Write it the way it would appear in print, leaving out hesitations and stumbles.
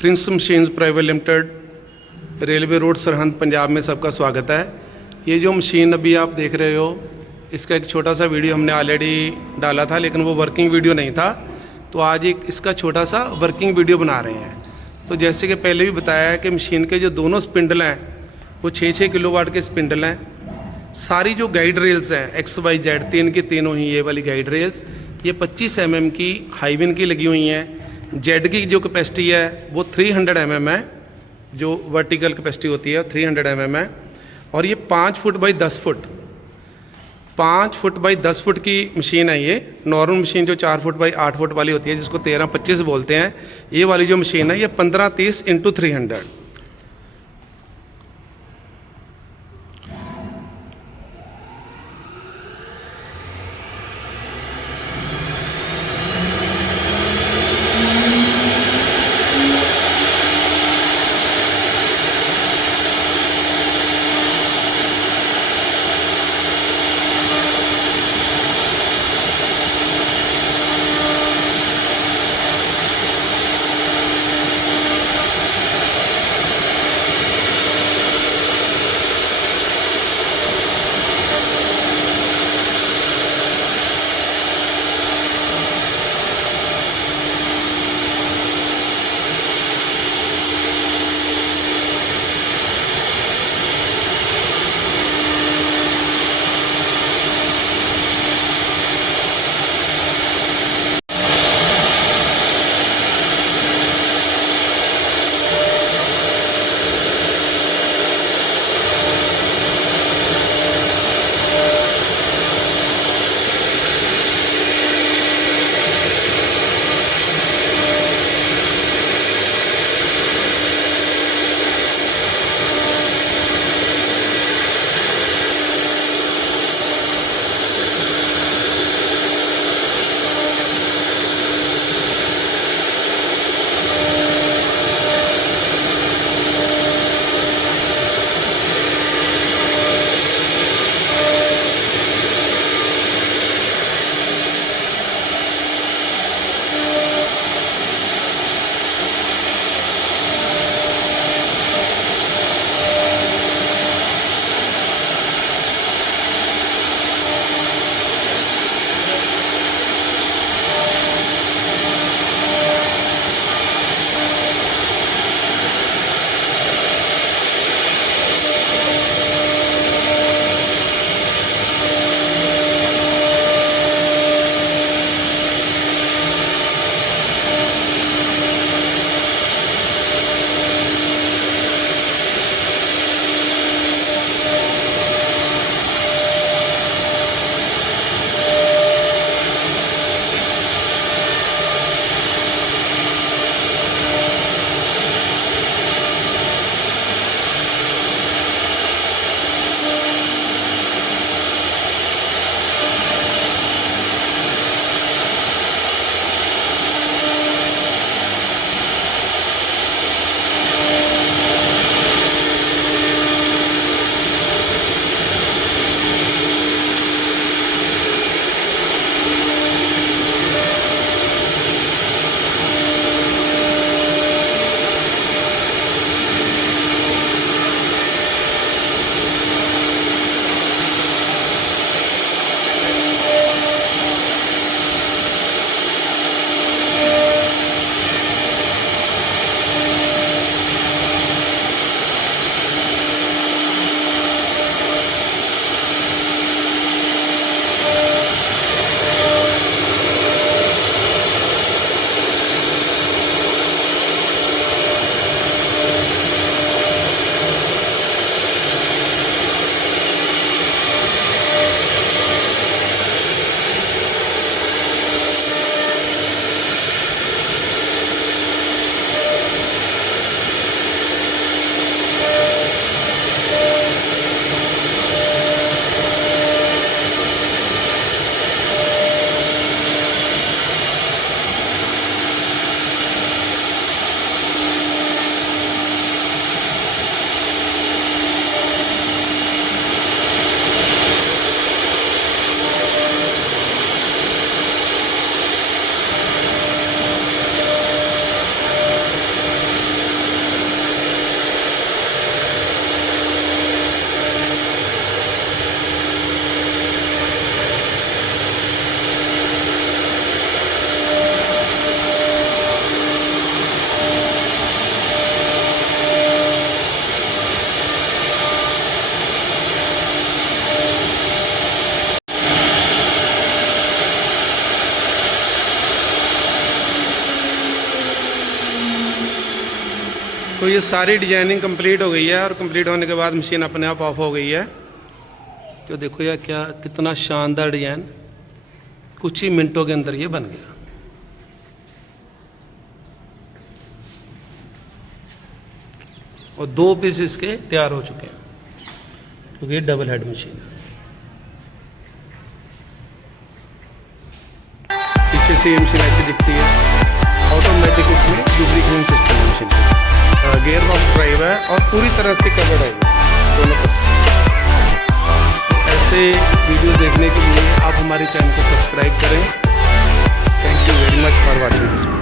Prince machines private limited, railway road Sirhind Punjab में सबका स्वागत है। ये जो मशीन अभी आप देख रहे हो, इसका एक छोटा सा वीडियो हमने ऑलरेडी डाला था, लेकिन वो वर्किंग वीडियो नहीं था। तो आज एक इसका छोटा सा वर्किंग वीडियो बना रहे हैं। तो जैसे कि पहले भी बताया है कि मशीन के जो दोनों स्पिंडल हैं वो 6-6 किलोवाट के स्पिंडल हैं। सारी जो गाइड रेल्स हैं XYZ, तीन की तीनों ही ये वाली गाइड रेल्स, ये 25 mm की हाईविन की लगी हुई हैं। जेड की जो कैपेसिटी है वो 300 mm है, जो वर्टिकल कैपेसिटी होती है 300 mm है। और ये 5 foot by 10 foot 5 foot by 10 foot की मशीन है। ये नॉर्मल मशीन जो 4 फुट बाई 8 फुट वाली होती है, जिसको 13-25 बोलते हैं, ये वाली जो मशीन है ये 15-30 × 300। तो ये सारी डिजाइनिंग कंप्लीट हो गई है और कंप्लीट होने के बाद मशीन अपने आप ऑफ हो गई है। तो देखो यार क्या कितना शानदार डिजाइन, कुछ ही मिनटों के अंदर ये बन गया। और 2 पीस इसके तैयार हो चुके हैं क्योंकि ये डबल हेड मशीन है। पीछे से ये मशीन ऐसी दिखती है, ऑटोमेटिक इसमें लुब्रिकेशन सिस्टम है मशीन का, गियर बॉक्स ड्राइव है और पूरी तरह से कवर्ड है दोनों पर। ऐसे वीडियो देखने के लिए आप हमारे चैनल को सब्सक्राइब करें। Thank you very much for watching this.